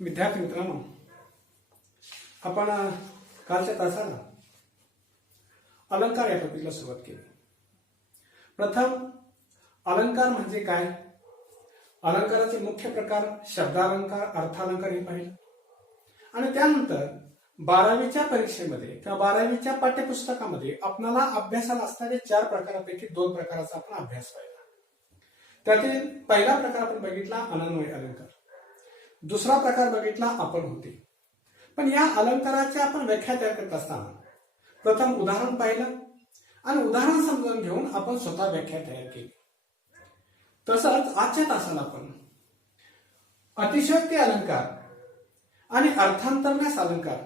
विद्यार्थी मित्रांनो, आपण कालच्या तासाला अलंकार या टॉपिकला सुरुवात केली. प्रथम अलंकार म्हणजे काय, अलंकाराचे मुख्य प्रकार शब्दालंकार, अर्थालंकार हे पाहिलं. आणि त्यानंतर 12वीच्या परीक्षेमध्ये किंवा 12वीच्या पाठ्यपुस्तकामध्ये आपल्याला अभ्यासाला असणारे 4 प्रकारापैकी 2 प्रकाराचा आपण अभ्यास पाहिला. त्यातील पहिला प्रकार आपण बघितला अनन्वय अलंकार, दुसरा प्रकार बघितला आपण होते. पण या अलंकाराच्या आपण व्याख्या तयार करत असताना प्रथम उदाहरण पाहिलं आणि उदाहरण समजून घेऊन आपण स्वतः व्याख्या तयार केली. तसंच आजच्या तासाला आपण अतिशयोक्ती अलंकार आणि अर्थांतरन्यास अलंकार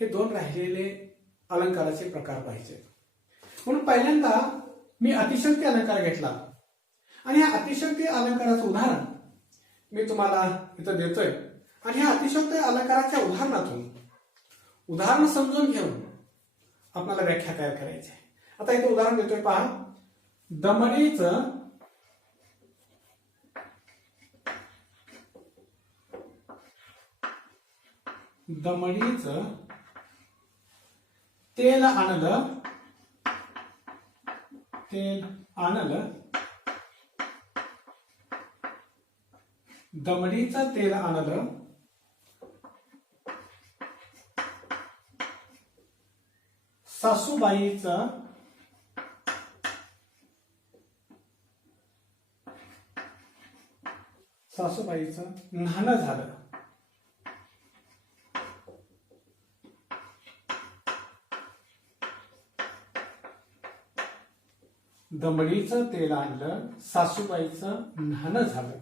हे 2 राहिलेले अलंकाराचे प्रकार पाहिजे. म्हणून पहिल्यांदा मी अतिशयोक्ती अलंकार घेतला आणि या अतिशयोक्ती अलंकाराचं उदाहरण मी तुम्हाला इथं देतोय. आणि ह्या अतिशयोक्ती अलंकाराच्या उदाहरणातून उदाहरण समजून घेऊन आपल्याला व्याख्या तयार करायची आहे. आता इथं उदाहरण देतोय पहा. दमडीचं तेल आणलं, दमडीचं तेल आणलं, सासूबाईचं न्हाणं झालं. दमडीचं तेल आणलं, सासूबाईचं न्हाणं झालं.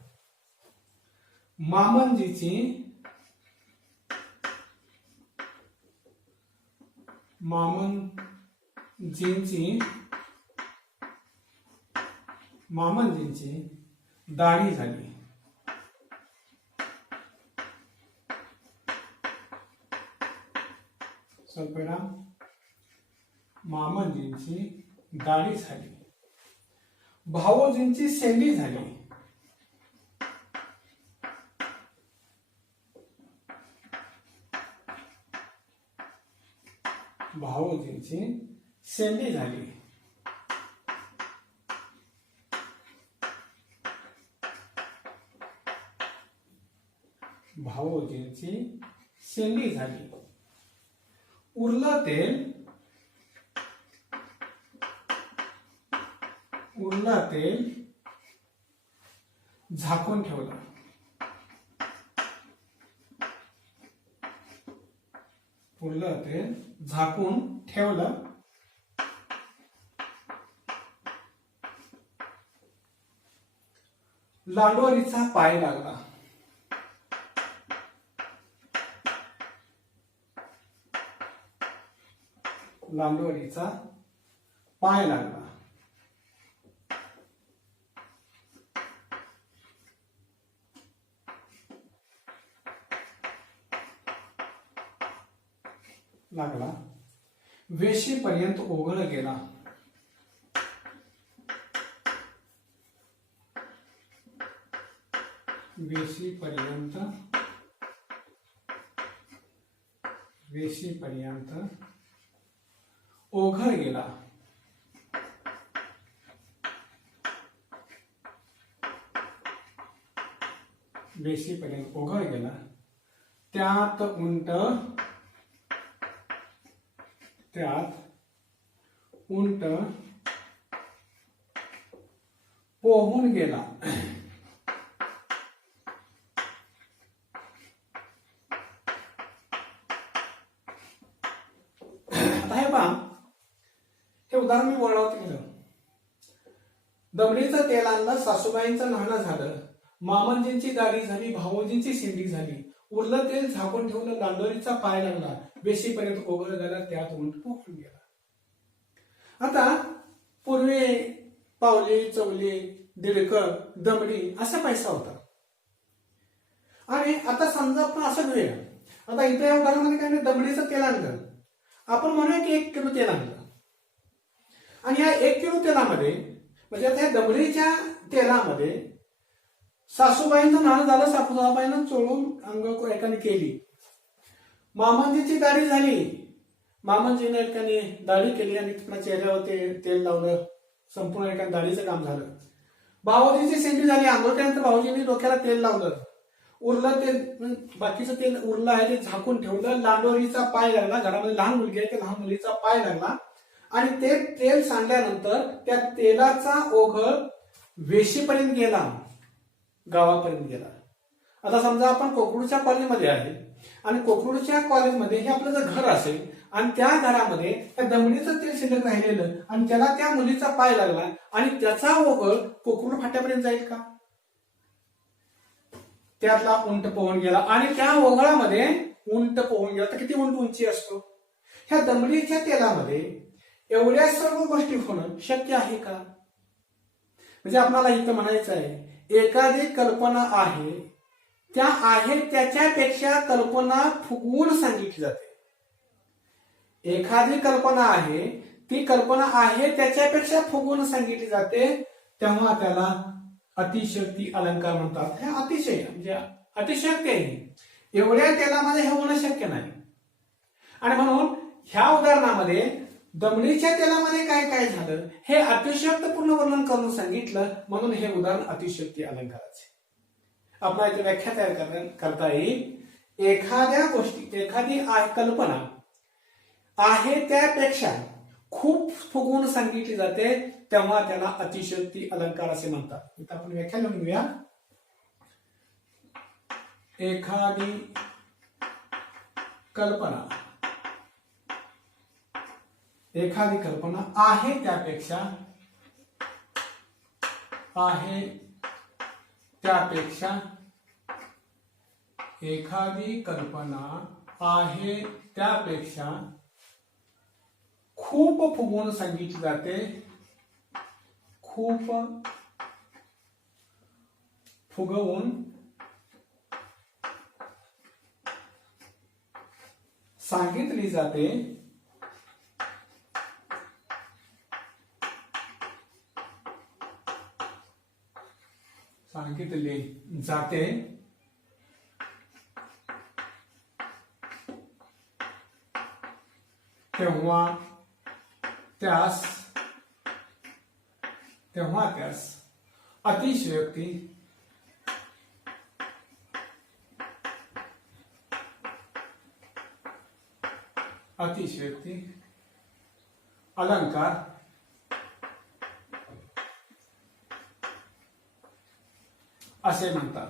मामंजीची दाढी झाली. स्वल्पविराम, मामंजींची दाढी झाली. भावोजींची शेंडी झाली. भावोजींची शेंडी झाली. भावोजींची शेंडी झाली. उरलं तेल झाकून ठेवलं. उरलं तेल झाकून ठेवलं. लांडोरीचा पाय लागला. लांडोरीचा पाय लागला. वेशीपर्यंत ओघळ गेला. वेशीपर्यंत ओघळ गेला. वेशीपर्यंत ओघळ गेला. त्यात उंट पोहून गेला. आता हे पहा, हे उदाहरण मी बोलावं केलं. दमडीचं तेल आणलं, सासूबाईंचं न्हाणं झालं, मामंजींची दाढी झाली, भावोजींची शेंडी झाली. उरलं तेल झाकून ठेवलं, लांडोरीचा पाय लागला. वेशीपर्यंत ओघळ गेला. त्यात उंट पोहून गेला. आता पूर्वी पावली, चवली, दिडकं, दमडी असा पैसा होता. आणि आता समजा आपण असं घेऊया. आता इथे या उदाहरणामध्ये काय, दमडीचं तेल आणलं, आपण म्हणूया की 1 किलो तेल आणलं. आणि या 1 किलो तेलामध्ये म्हणजे आता या दमडीच्या तेलामध्ये सासूबाईंचं नाणं झालं, सासूबाईंना चोळून अंघोळ एकाने केली. मामांजीची दाढी झाली, मामांजीने एकाने दाढी केली आणि पुन्हा चेहऱ्यावर तेल लावलं, संपूर्ण एका दाढीचं काम झालं. भाऊजीची शेंडी झाली, आंघोळ केल्यानंतर भाऊजींनी डोक्याला तेल लावलं, उरलं तेल, बाकीचं तेल उरलं आहे ते झाकून ठेवलं. लांडोरीचा पाय लागला, घरामध्ये लहान मुलगी आहे, त्या लहान मुलीचा पाय लागला आणि ते तेल सांडल्यानंतर त्या तेलाचा ओघळ वेशीपर्यंत गेला, गावापर्यंत गेला. आता समजा आपण कोकरूडच्या कॉलेजमध्ये आहे आणि कोकरूडच्या कॉलेजमध्ये हे आपलं जर घर असेल आणि त्या घरामध्ये त्या दमडीचं तेल शिल्लक राहिलेलं आणि त्याला त्या मुलीचा पाय लागला आणि त्याचा ओघळ कोकरूड फाट्यापर्यंत जाईल का? त्यातला उंट पोहून गेला आणि त्या ओघळामध्ये उंट पोहून गेला तर किती उंट उंची असतो? ह्या दमडीच्या तेलामध्ये एवढ्या सर्व गोष्टी होणं शक्य आहे का? म्हणजे आपल्याला इथं म्हणायचं आहे, एखादी कल्पना आहे, त्या आहे त्याच्यापेक्षा कल्पना फुगवून सांगितली जाते. एखादी कल्पना आहे, ती कल्पना आहे त्याच्यापेक्षा फुगवून सांगितली जाते, तेव्हा त्याला अतिशयोक्ती अलंकार म्हणतात. हे अतिशय म्हणजे अतिशयोक्ती आहे, एवढ्या तेलामध्ये हे होणं शक्य नाही. आणि म्हणून ह्या उदाहरणामध्ये दमडीच्या तेलामध्ये काय काय झालं हे अतिशयोक्तपूर्ण वर्णन करून सांगितलं, म्हणून हे उदाहरण अतिशयोक्ती अलंकाराचे. आपल्याला इथे व्याख्या तयार करता येईल. एखाद्या गोष्टी, एखादी कल्पना आहे त्यापेक्षा खूप फुगवून सांगितली जाते, तेव्हा त्याला अतिशयोक्ती अलंकार असे म्हणतात. इथं आपण व्याख्या लिहून घेऊया. एखादी कल्पना, एखादी कल्पना आहे त्यापेक्षा, आहे त्यापेक्षा, एखादी कल्पना आहे त्यापेक्षा खूप फुगवून सांगितली जाते, खूप फुगवून सांगितली जाते, सांगितले जाते, तेव्हा त्यास अतिशयोक्ती अलंकार असे म्हणतात.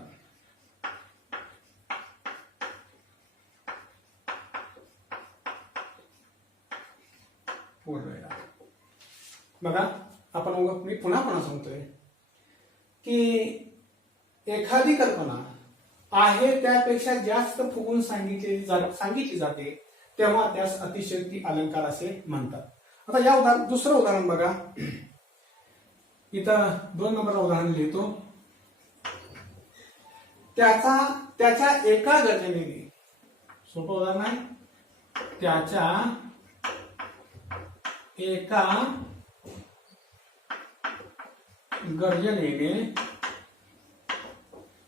बघा, आपण मी पुन्हा सांगतोय की एखादी कल्पना आहे त्यापेक्षा जास्त फुगून सांगितली जाते, तेव्हा त्यास अतिशयोक्ती अलंकार असे म्हणतात. आता या दुसरं उदाहरण बघा. इथं 2 नंबरला उदाहरण लिहितो. त्याच्या एका गर्जनेने, सोपं उदाहरण आहे, त्याच्या एका गर्जनेने,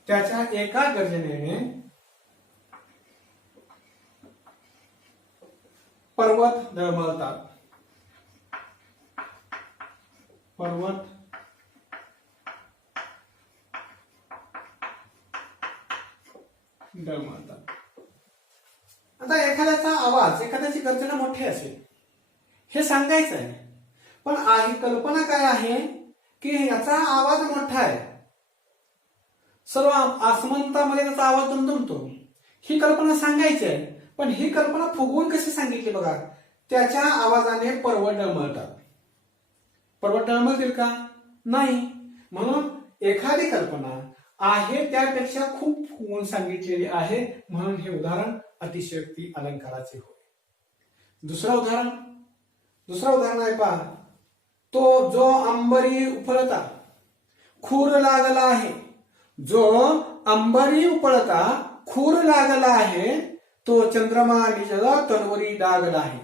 त्याच्या एका गर्जनेने पर्वत डळमळतात, पर्वत डळमळतात. आता एखाद्याचा आवाज, एखाद्याची गर्जना मोठी असेल हे सांगायचं आहे, पण कल्पना काय आहे की याचा आवाज मोठा आहे, सर्व आसमंतामध्ये त्याचा आवाज दुमदुमतो, ही कल्पना सांगायची आहे, पण ही कल्पना फुगवून कशी सांगितली बघा. त्याच्या आवाजाने पर्वत डळमळतात. पर्वत डळमळतील का? नाही. म्हणून एखादी कल्पना आहे त्यापेक्षा खूप फुगवून सांगितलेली आहे, म्हणून हे उदाहरण अतिशयोक्ती अलंकाराचे होय. दुसरं उदाहरण आहे पहा. तो जो अंबरी उपळता खूर लागला आहे, जो अंबरी उपळता खूर लागला आहे, तो चंद्रमा निजला तनवरी डागला आहे.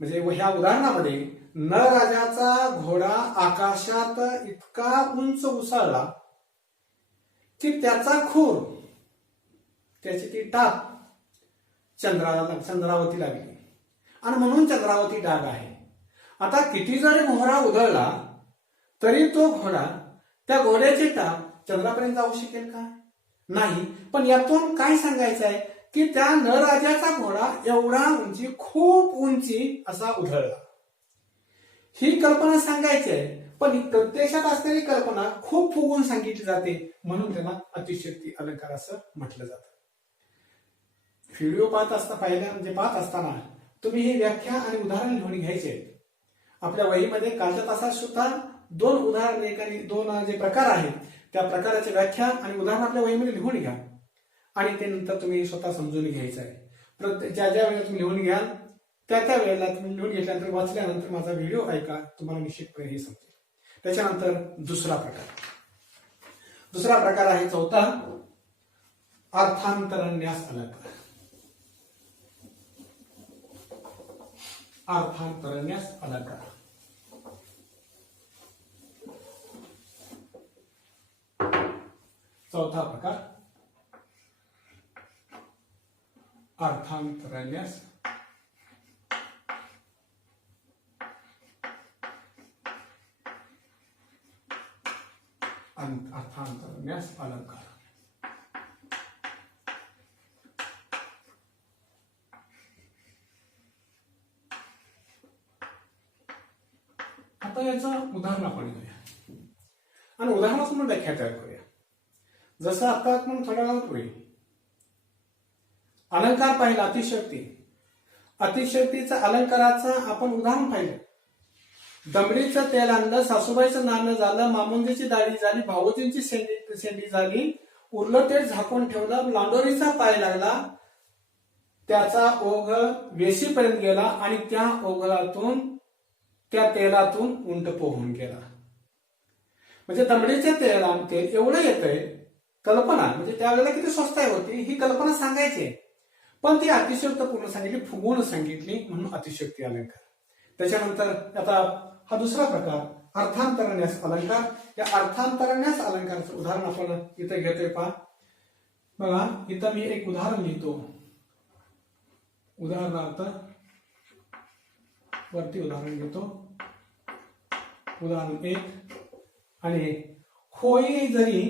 म्हणजे ह्या उदाहरणामध्ये नळराजाचा घोडा आकाशात इतका उंच उसळला की त्याचा खूर, त्याची ती टाप चंद्रावती लागली आणि म्हणून चंद्रावती डाग आहे. आता किती जरी घोडा उधळला तरी तो घोडा, त्या घोड्याची टाप चंद्रापर्यंत जाऊ शकेल का? नाही. पण यातून काय सांगायचं आहे की त्या नळराजाचा घोडा एवढा उंची, खूप उंची असा उधळला. ही कल्पना सांगायची आहे, पण प्रत्यक्षात असलेली कल्पना खूप फुगून सांगितली जाते, म्हणून त्याला अतिशयोक्ती अलंकार असं म्हटलं जातं. व्हिडिओ पाहत असताना तुम्ही ही व्याख्या आणि उदाहरण लिहून घ्यायचे. आपल्या वहीमध्ये कालच्या तासात सुद्धा 2 उदाहरण, दोन जे प्रकार आहेत त्या प्रकाराची व्याख्या आणि उदाहरण आपल्या वहीमध्ये लिहून घ्या आणि ते नंतर तुम्ही स्वतः समजून घ्यायचं आहे. ज्या वेळेला तुम्ही लिहून घ्याल त्या वेळेला तुम्ही लिहून घेतल्यानंतर, वाचल्यानंतर माझा व्हिडिओ ऐका, तुम्हाला निश्चितपणे हे समजेल. त्याच्यानंतर दुसरा प्रकार आहे चौथा, अर्थांतरन्यास अलंकार. अर्थांतरन्यास अलंकार. चौथा प्रकार अर्थांतरन्यास अलंकार. आता याचं उदाहरण आपण घेऊया आणि उदाहरणासमोर व्याख्या तयार करूया. जसं आता आपण थोड्या वेळापूर्वी अलंकार पाहिला, अतिशयोक्तीचा अलंकाराचं आपण उदाहरण पाहिलं. दमडीचं तेल आणलं, सासूबाईचं नाणं झालं, मामुंजीची दाढी झाली, भाऊजींची शेंडी झाली, उरलं तेल झाकून ठेवलं, लांडोरीचा पाय लागला, त्याचा ओघ वेशीपर्यंत गेला आणि त्या ओघातून, त्या तेलातून उंट पोहून गेला. म्हणजे दमडीचे तेल एवढं येतंय, कल्पना म्हणजे त्यावेळेला किती स्वस्ताई होती ही कल्पना सांगायची, पण ती अतिशयोक्तपूर्ण सांगितली, फुगवून सांगितली, म्हणून अतिशयोक्ती अलंकार. त्याच्यानंतर आता हा दुसरा प्रकार, अर्थांतरन्यास अलंकार. या अर्थांतरन्यास अलंकाराचं उदाहरण आपण इथे घेतोय. पहा बघा, इथं मी एक उदाहरण लिहितो. उदाहरणार्थ वरती उदाहरण घेतो. उदाहरण 1 आणि होई जरी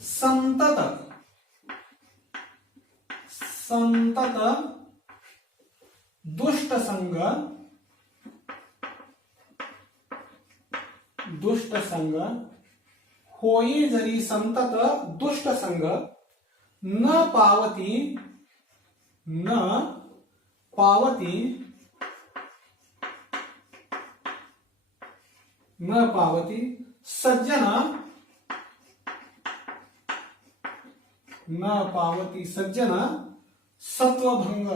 संतत दुष्ट संग होई जरी संतत दुष्ट संग न पावती सज्जन सत्वभंग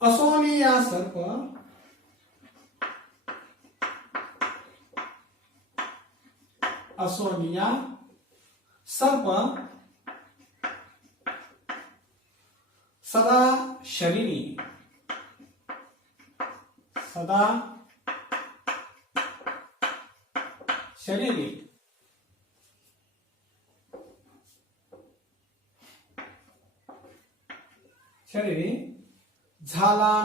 असोनिया सर्प सदा शरीरी झाला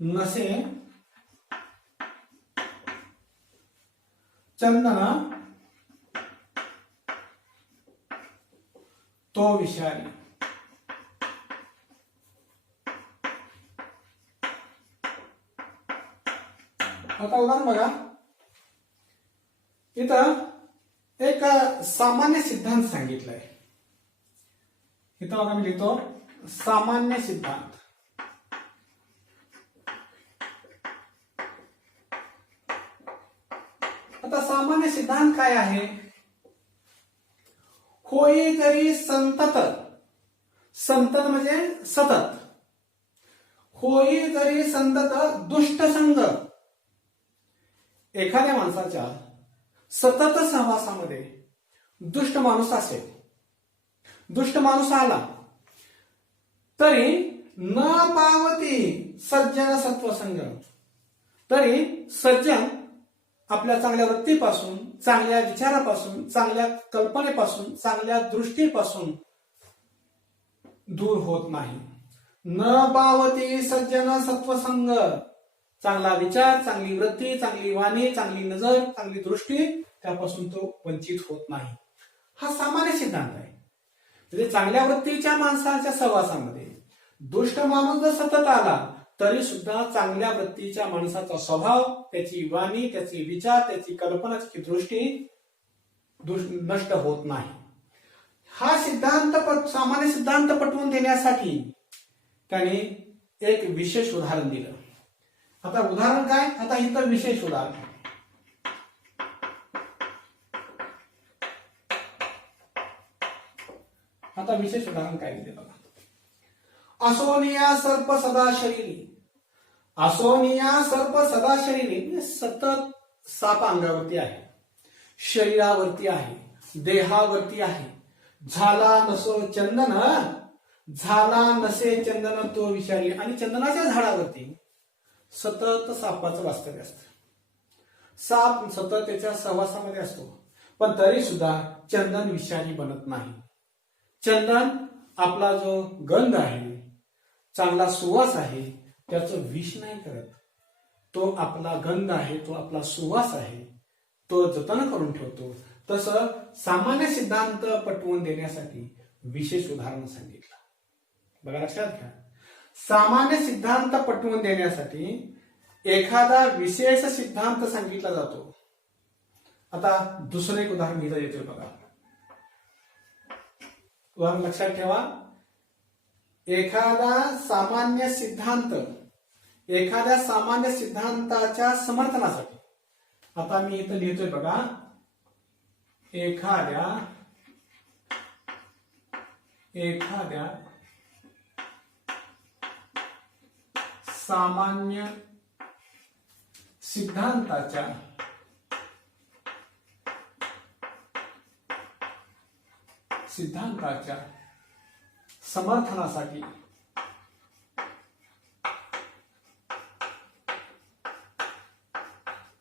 नसे चंदन तो विषारी. आता उदाहरण बघा, इथं एक सामान्य सिद्धांत सांगितलाय. इथं बघा मी लिहितो सामान्य सिद्धांत. आता सामान्य सिद्धांत काय आहे? होई जरी संतत म्हणजे सतत, होई जरी संतत दुष्ट संग. एखाद्या माणसाच्या सतत सहवासामध्ये दुष्ट माणूस असेल, दुष्ट माणूस आला तरी न पावती सज्जन सत्वसंग. तरी सज्जन आपल्या चांगल्या वृत्तीपासून, चांगल्या विचारापासून, चांगल्या कल्पनेपासून, चांगल्या दृष्टीपासून दूर होत नाही. न पावती सज्जन सत्वसंग. चांगला विचार, चांगली वृत्ती, चांगली वाणी, चांगली नजर, चांगली दृष्टी, त्यापासून तो वंचित होत नाही. हा सामान्य सिद्धांत आहे. म्हणजे चांगल्या वृत्तीच्या माणसाच्या सहवासामध्ये दुष्ट माणूस जर सतत आला तरी सुद्धा चांगल्या वृत्तीच्या माणसाचा स्वभाव, त्याची वाणी, त्याचे विचार, त्याची कल्पना, त्याची दृष्टी नष्ट होत नाही. हा सिद्धांत, सामान्य सिद्धांत पटवून देण्यासाठी त्याने एक विशेष उदाहरण दिलं. आता उदाहरण काय? आता इथं विशेष उदाहरण. आता विशेष उदाहरण काय दिले बघा. असोनिया सर्प सदा शरीरी. असोनिया सर्प सदा शरीरी म्हणजे सतत साप अंगावरती आहे, शरीरावरती आहे, देहावरती आहे. झाला नसो चंदन, झाला नसे चंदन तो विषारी. आणि चंदनाच्या झाडावरती सतत सापाचं वास्तव्य असतं. साप सतत त्याच्या सहवासामध्ये असतो, पण तरी सुद्धा चंदन विषारी बनत नाही. चंदन आपला जो गंध आहे, चांगला सुवास आहे, त्याचं विष नाही करत. तो आपला गंध आहे, तो आपला सुवास आहे, तो जतन करून ठेवतो. तसं सामान्य सिद्धांत पटवून देण्यासाठी विशेष उदाहरण सांगितलं. बघा लक्षात घ्या. सामान्य सिद्धांत पटवून देण्यासाठी एखादा विशेष सिद्धांत सांगितला जातो. आता दुसरं एक उदाहरण दिलं येतोय बघा. उदाहरण लक्षात ठेवा. एखाद्या सामान्य सिद्धांताच्या समर्थनासाठी, आता मी इथं लिहितोय बघा, एखाद्या सामान्य सिद्धांताच्या समर्थनासाठी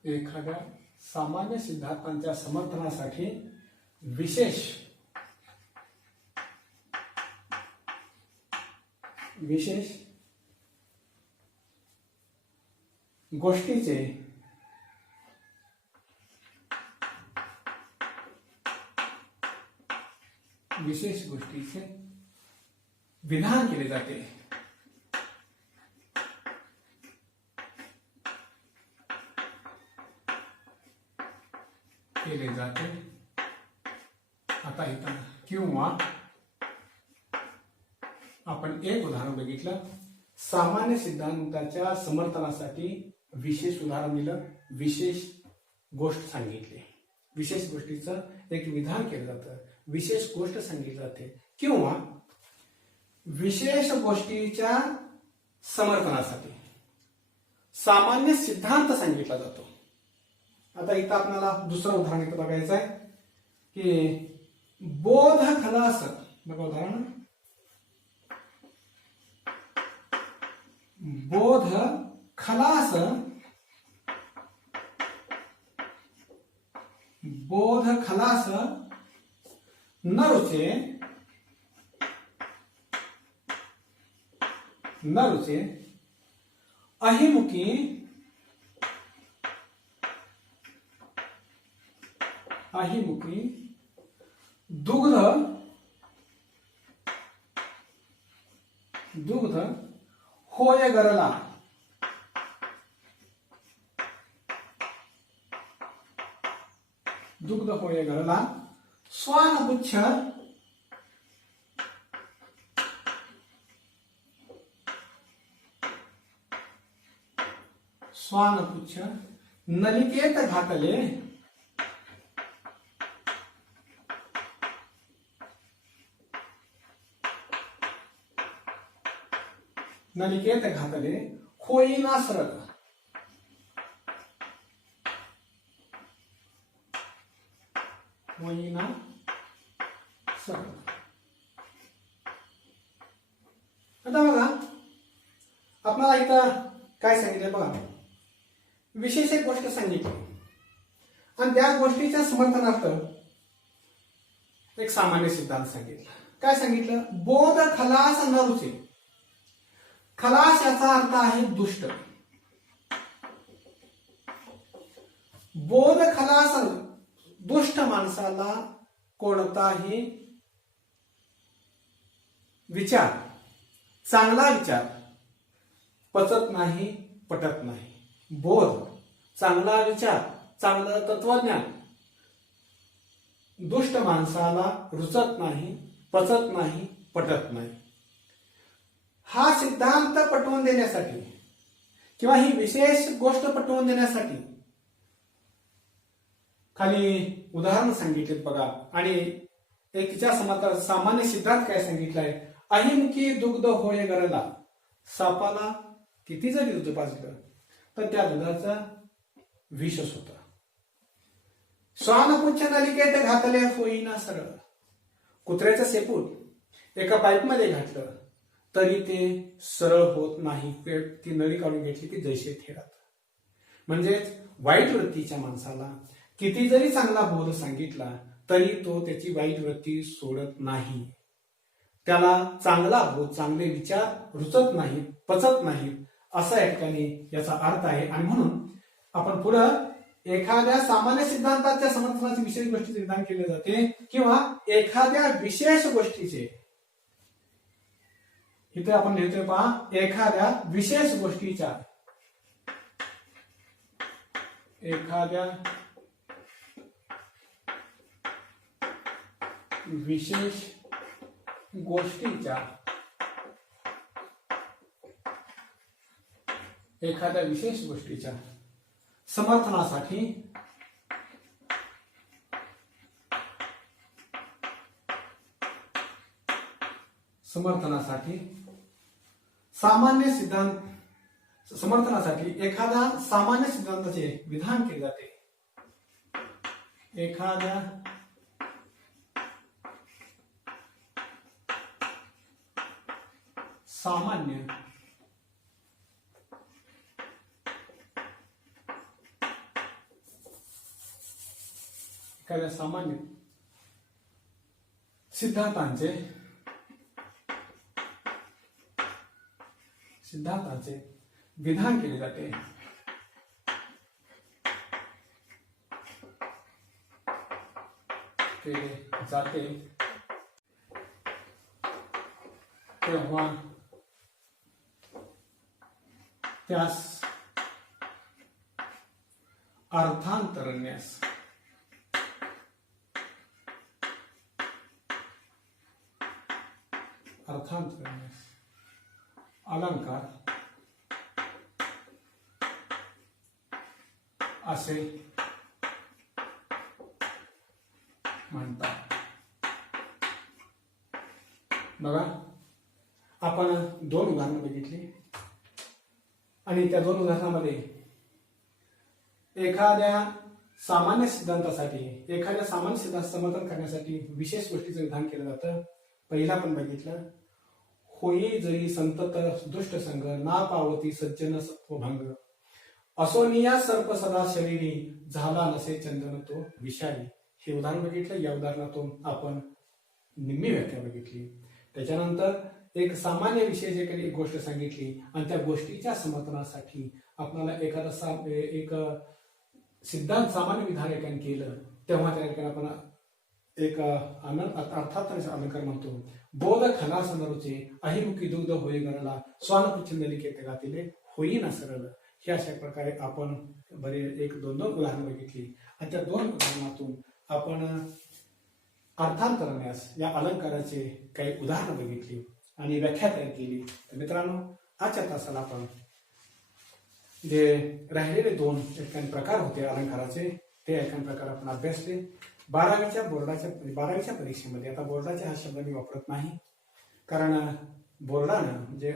एखाद्या सामान्य सिद्धांताच्या समर्थनासाठी विशेष गोष्टीचे विधान केले जाते. आता इथं किंवा आपण एक उदाहरण बघितलं. सामान्य सिद्धांताच्या समर्थनासाठी विशेष उदाहरण दिलं, विशेष गोष्ट सांगितली. विशेष गोष्टीचं एक विधान केलं जातं, विशेष गोष्ट सांगितली जाते. किंवा विशेष गोष्टीच्या समर्थनासाठी सामान्य सिद्धांत सांगितला जातो. आता इथं आपल्याला दुसरं उदाहरण इथं बघायचं आहे की बोध खलास. बघा उदाहरण, बोध खलास न रुचे अहिमुखी दुग्ध होय गरला. दुग्ध होय गरला. स्वानपुच्छ नलिकेत घातले. नलिकेत घातले होईना सरळ. होईना सरळ. आता बघा आपल्याला इथं काय सांगितलं बघा, विशेष एक गोष्ट सांगितली आणि त्या गोष्टीच्या समर्थनार्थ एक सामान्य सिद्धांत सांगितला. काय सांगितलं? बोध खलास न रुचे. खलास याचा अर्थ आहे दुष्ट. बोध खलास, दुष्ट माणसाला कोणताही विचार, चांगला विचार पचत नाही, पटत नाही. बोध, चांगला विचार, चांगलं तत्वज्ञान दुष्ट माणसाला रुचत नाही, पचत नाही, पटत नाही. हा सिद्धांत पटवून देण्यासाठी किंवा ही विशेष गोष्ट पटवून देण्यासाठी खाली उदाहरण सांगितलेत बघा. आणि एक तिच्या समांतर सामान्य सिद्धांत काय सांगितलाय? अहिमुखी दुग्ध होय गरला. सापाला किती जरी दूध पाजलं तर त्या दुधाचा विषच होता. श्वानपुच्छ नलिकेत घातले होईना सरळ. कुत्र्याचं शेपूट एका पाईपमध्ये घातलं तरी ते सरळ होत नाही. ती नळी काढून घेतली की जैसे थे राहत. म्हणजेच वाईट वृत्तीच्या माणसाला किती जरी चांगला बोध सांगितला तरी तो त्याची वाईट वृत्ती सोडत नाही. त्याला चांगला बोध, चांगले विचार रुचत नाहीत, पचत नाहीत, असा या ठिकाणी याचा अर्थ आहे. आणि म्हणून आपण पुढं एखाद्या सामान्य सिद्धांताच्या समर्थनाचे विशेष गोष्टीचे विधान केले जाते किंवा एखाद्या विशेष गोष्टीचे, इथे आपण लिहितोय पहा, एखाद्या विशेष गोष्टीच्या, एखाद्या विशेष गोष्टीच्या, एखाद्या विशेष गोष्टीच्या समर्थनासाठी सामान्य सिद्धांत, समर्थनासाठी एखाद्या सामान्य सिद्धांताचे विधान केले जाते. एखाद्या सामान्य सिद्धांताचे विधान केले जाते. तेव्हा त्यास अर्थांतरण्यास अलंकार असे म्हणतात. बघा आपण दोन उदाहरणं बघितली आणि त्या दोन उदाहरणामध्ये एखाद्या सामान्य सिद्धांतासाठी, एखाद्या सामान्य सिद्धांत समर्थन करण्यासाठी विशेष गोष्टीचं विधान केलं जातं. पहिला आपण बघितलं, होई जरी संतत दुष्ट संग, ना पावती सज्जन सत्वभंग, असोनिया सर्प सदा शरीरी, झाला नसे चंदन तो विषारी. हे उदाहरण बघितलं. या उदाहरणातून आपण निम्मी व्याख्या बघितली. त्याच्यानंतर एक सामान्य विषय जे काही एक गोष्ट सांगितली आणि त्या गोष्टीच्या समर्थनासाठी आपल्याला एखादा एक सिद्धांत सामान्य विधान एकाने केलं तेव्हा त्या ठिकाणी आपण एक अर्थात अलंकार म्हणतो. बोध खलास न रुचे, अहिमुखी दुग्ध होई गरला, श्वानपुच्छ नलिकेत घातले होईना सरळ. हे अशा प्रकारे आपण एक दोन उदाहरणं बघितली आणि त्या दोन उदाहरणातून आपण अर्थांतरण्यास या अलंकाराचे काही उदाहरणं बघितली आणि व्याख्या तयार केली. तर मित्रांनो, आजच्या तासाला आपण जे राहिलेले दोन एकाने प्रकार होते अलंकाराचे ते एकाने प्रकार आपण अभ्यासले. 12वीच्या परीक्षेमध्ये, आता बोर्डाचे हा शब्द मी वापरत नाही कारण बोर्डानं म्हणजे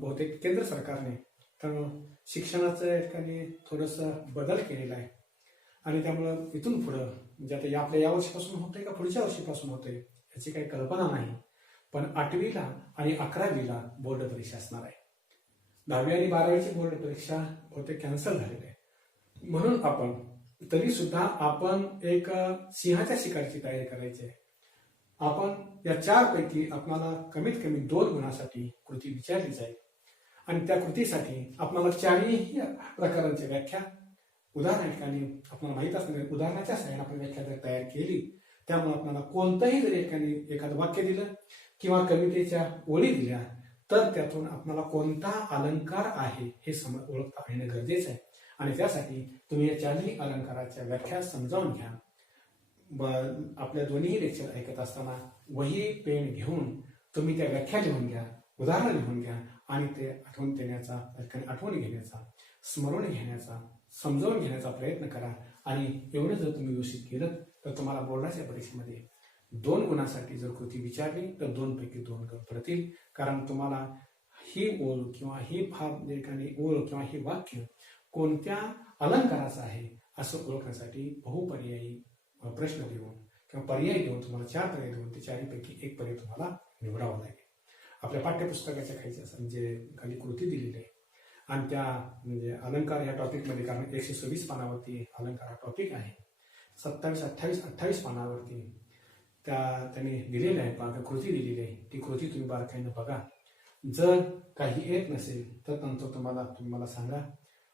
बहुतेक केंद्र सरकारने तर शिक्षणाचं या ठिकाणी थोडंसं बदल केलेला आहे आणि त्यामुळं इथून पुढं म्हणजे आता आपल्या या वर्षीपासून होतंय का पुढच्या वर्षीपासून होतंय याची काही कल्पना नाही. पण 8वीला आणि 11वीला बोर्ड परीक्षा असणार आहे. 10वी आणि 12वीची बोर्ड परीक्षा बहुतेक कॅन्सल झालेली आहे. म्हणून आपण तरी सुद्धा आपण एक सिंहाच्या शिकारीची तयारी करायची आहे. आपण या 4 पैकी आपल्याला कमीत कमी 2 गुणासाठी कृती विचारली जाईल आणि त्या कृतीसाठी आपल्याला 4ही प्रकारांची व्याख्या उदाहरण ठिकाणी आपल्याला माहित असणाऱ्या उदाहरणाच्या सहाय्याने आपण व्याख्या जर तयार केली त्यामुळे आपल्याला कोणतंही जरी एखादं वाक्य दिलं किंवा कवितेच्या ओळी दिल्या तर त्यातून आपल्याला कोणता अलंकार आहे हे ओळखता येणं गरजेचं आहे. आणि त्यासाठी तुम्ही या 4ही अलंकाराच्या व्याख्या समजावून घ्या. आपल्या दोन्ही लेक्चर ऐकत असताना वही पेन घेऊन तुम्ही त्या व्याख्या लिहून घ्या, उदाहरण लिहून घ्या आणि ते आठवण घेण्याचा, स्मरण घेण्याचा, समजावून घेण्याचा प्रयत्न करा. आणि एवढं जर तुम्ही व्यवस्थित केलं तर तुम्हाला बोर्डाच्या परीक्षेमध्ये 2 गुणासाठी जर कृती विचारली तर 2 पैकी 2 गुण पडतील. कारण तुम्हाला ही ओळ किंवा ही ओळ किंवा हे वाक्य कोणत्या अलंकाराचं आहे असं ओळखण्यासाठी बहुपर्यायी प्रश्न देऊन किंवा पर्याय देऊन तुम्हाला 4 पर्याय देऊन ते 4 पैकी 1 पर्याय तुम्हाला निवडावा लागेल. आपल्या पाठ्यपुस्तकाच्या खाली खाली कृती दिलेली आहे आणि त्या म्हणजे अलंकार या टॉपिकमध्ये कारण 126 पानावरती अलंकार हा टॉपिक आहे. 28 पानावरती त्यांनी दिलेलं आहे, कृती दिलेली आहे. ती कृती तुम्ही बारकाईनं बघा. जर काही येत नसेल तर नंतर तुम्ही मला सांगा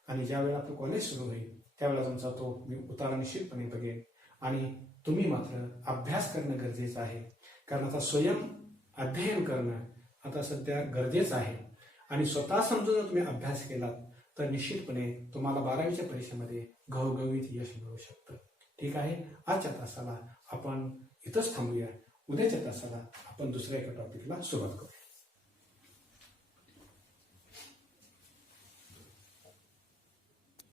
आणि ज्यावेळेला आपलं कॉलेज सुरू होईल त्यावेळेला तुमचा तो मी उतारा निश्चितपणे बघेन. आणि तुम्ही मात्र अभ्यास करणं गरजेचं आहे कारण आता स्वयं अध्ययन करणं आता सध्या गरजेचं आहे. आणि स्वतः समजून जर तुम्ही अभ्यास केलात तर निश्चितपणे तुम्हाला 12वीच्या परीक्षेमध्ये घवघवीत यश मिळू शकतं. ठीक आहे, आजच्या तासाला आपण इथंच थांबूया. उद्याच्या तासाला आपण दुसऱ्या एका टॉपिकला सुरुवात करूया.